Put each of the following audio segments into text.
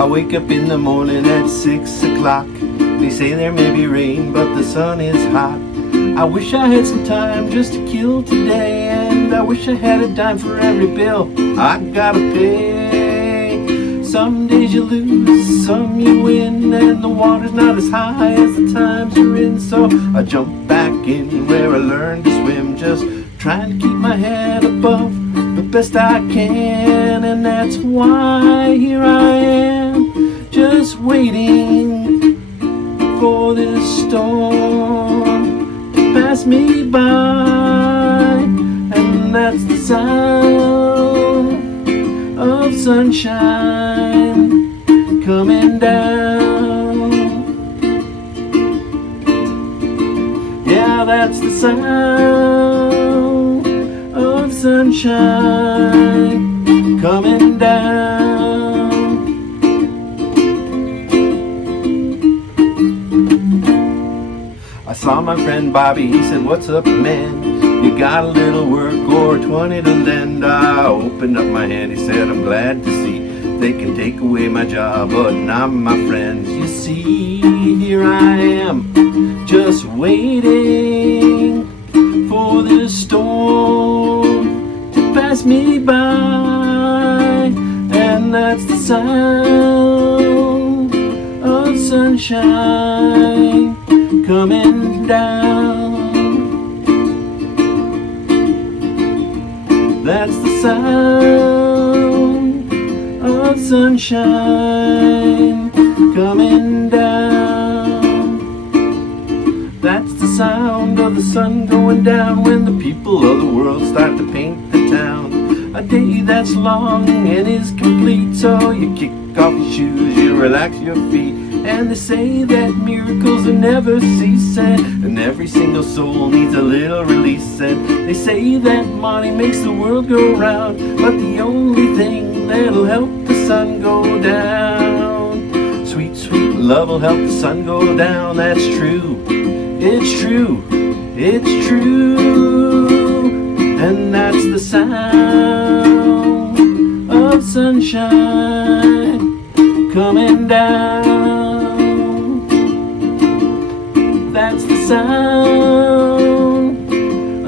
I wake up in the morning at 6 o'clock. They say there may be rain, but the sun is hot. I wish I had some time just to kill today, and I wish I had a dime for every bill I gotta pay. Some days you lose, some you win, and the water's not as high as the times you're in. So I jump back in where I learned to swim, just trying to keep my head above the best I can. And that's why here I am, just waiting for this storm to pass me by. And that's the sound of sunshine coming down. Yeah, that's the sound of sunshine coming down. I saw my friend Bobby, he said, "What's up, man? You got a little work or 20 to lend?" I opened up my hand, he said, "I'm glad to see they can take away my job, but not my friends. You see, here I am, just waiting for this storm to pass me by." And that's the sound of sunshine coming down. That's the sound of sunshine coming down. That's the sound of the sun going down when the people of the world start to paint the town. A day that's long and is complete, so you kick off your shoes, you relax your feet, and they say that miracles will never cease, and every single soul needs a little release. And they say that money makes the world go round, but the only thing that'll help the sun go down, sweet, sweet love will help the sun go down. That's true, it's true, it's true. And that's the sound of sunshine coming down. That's the sound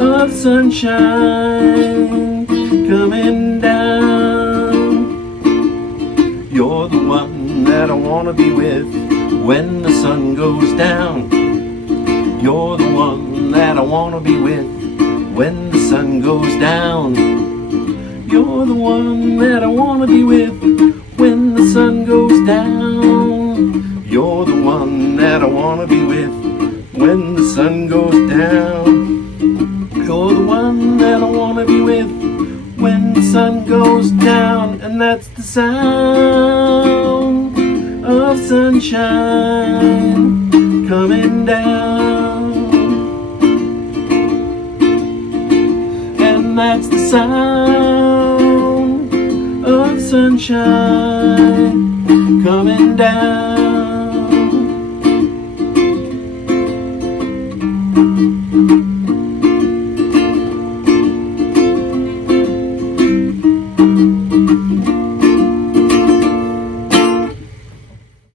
of sunshine coming down. You're the one that I wanna be with when the sun goes down. You're the one that I wanna be with when the sun goes down. You're the one that I wanna be with when the sun goes down. You're the one that I wanna be with when the sun goes down. You're the one that I wanna be with when the sun goes down. And that's the sound of sunshine coming down. And that's the sound of sunshine coming down.